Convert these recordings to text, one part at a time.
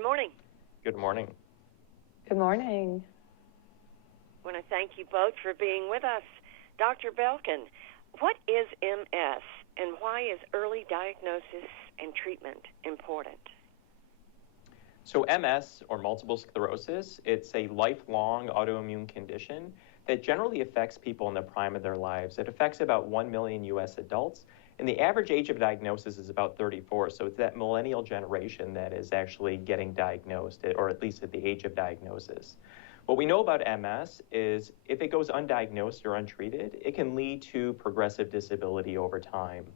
Good morning. Good morning. Good morning. I want to thank you both for being with us. Dr. Belkin, what is MS and why is early diagnosis and treatment important? So MS, or multiple sclerosis, it's a lifelong autoimmune condition that generally affects people in the prime of their lives. It affects about 1 million U.S. adults, and the average age of diagnosis is about 34. So it's that millennial generation that is actually getting diagnosed, or at least at the age of diagnosis. What we know about MS is if it goes undiagnosed or untreated, it can lead to progressive disability over time.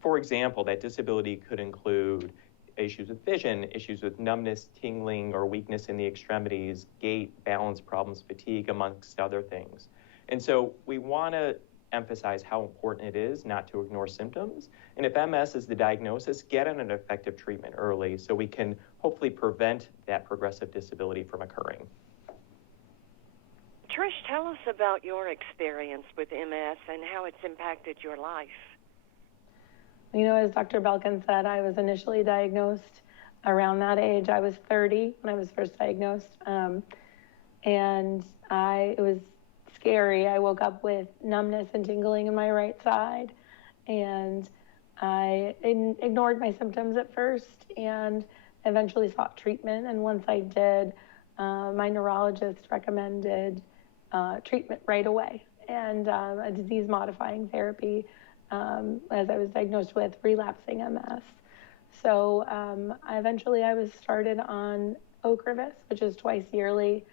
For example, that disability could include issues with vision, issues with numbness, tingling, or weakness in the extremities, gait, balance problems, fatigue, amongst other things. And so we want to emphasize how important it is not to ignore symptoms. And if MS is the diagnosis, get on an effective treatment early so we can hopefully prevent that progressive disability from occurring. Trish, tell us about your experience with MS and how it's impacted your life. You know, as Dr. Belkin said, I was initially diagnosed around that age. I was 30 when I was first diagnosed. It was scary. I woke up with numbness and tingling in my right side. And I ignored my symptoms at first and eventually sought treatment. And once I did, my neurologist recommended treatment right away and a disease-modifying therapy as I was diagnosed with relapsing MS. So I was started on Ocrevus, which is twice yearly.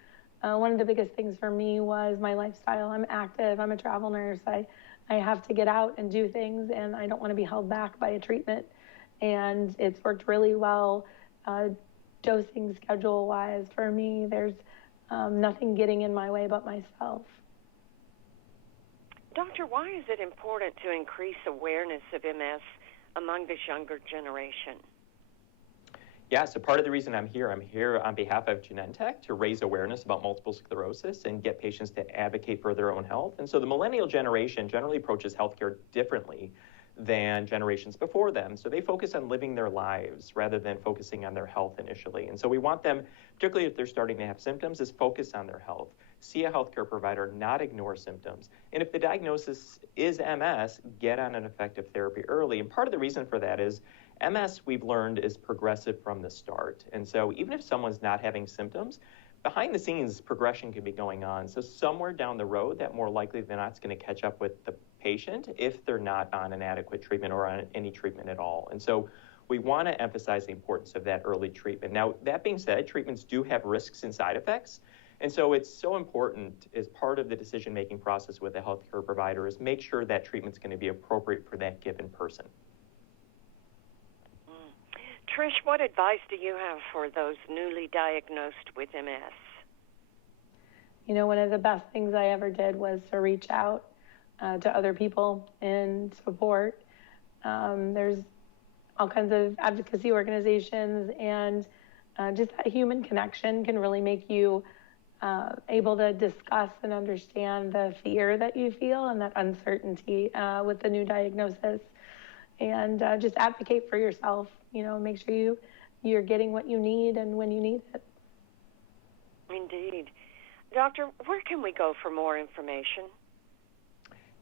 One of the biggest things for me was my lifestyle. I'm active. I'm a travel nurse. I have to get out and do things, and I don't want to be held back by a treatment. And it's worked really well dosing schedule-wise for me. There's nothing getting in my way but myself. Doctor, why is it important to increase awareness of MS among this younger generation? Yeah, so part of the reason I'm here on behalf of Genentech to raise awareness about multiple sclerosis and get patients to advocate for their own health. And so the millennial generation generally approaches healthcare differently than generations before them. So they focus on living their lives rather than focusing on their health initially. And so we want them, particularly if they're starting to have symptoms, is focus on their health. See a healthcare provider, not ignore symptoms. And if the diagnosis is MS, get on an effective therapy early. And part of the reason for that is MS, we've learned, is progressive from the start. And so even if someone's not having symptoms, behind the scenes, progression could be going on. So somewhere down the road, that more likely than not is going to catch up with the patient if they're not on an adequate treatment or on any treatment at all. And so we want to emphasize the importance of that early treatment. Now, that being said, treatments do have risks and side effects. And so it's so important as part of the decision-making process with a healthcare provider is make sure that treatment's going to be appropriate for that given person. Trish, what advice do you have for those newly diagnosed with MS? You know, one of the best things I ever did was to reach out to other people in support. There's all kinds of advocacy organizations, and just that human connection can really make you able to discuss and understand the fear that you feel and that uncertainty with the new diagnosis. And just advocate for yourself, you know, make sure you're getting what you need and when you need it. Indeed. Doctor, where can we go for more information?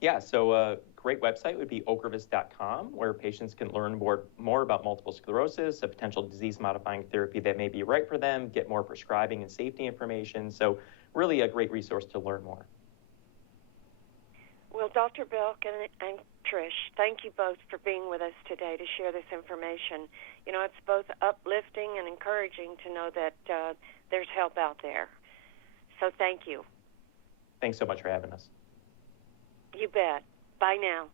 Yeah, so a great website would be ocrevus.com, where patients can learn more about multiple sclerosis, a potential disease-modifying therapy that may be right for them, get more prescribing and safety information. So really a great resource to learn more. Well, Dr. Belkin and Trish, thank you both for being with us today to share this information. You know, it's both uplifting and encouraging to know that there's help out there. So thank you. Thanks so much for having us. You bet. Bye now.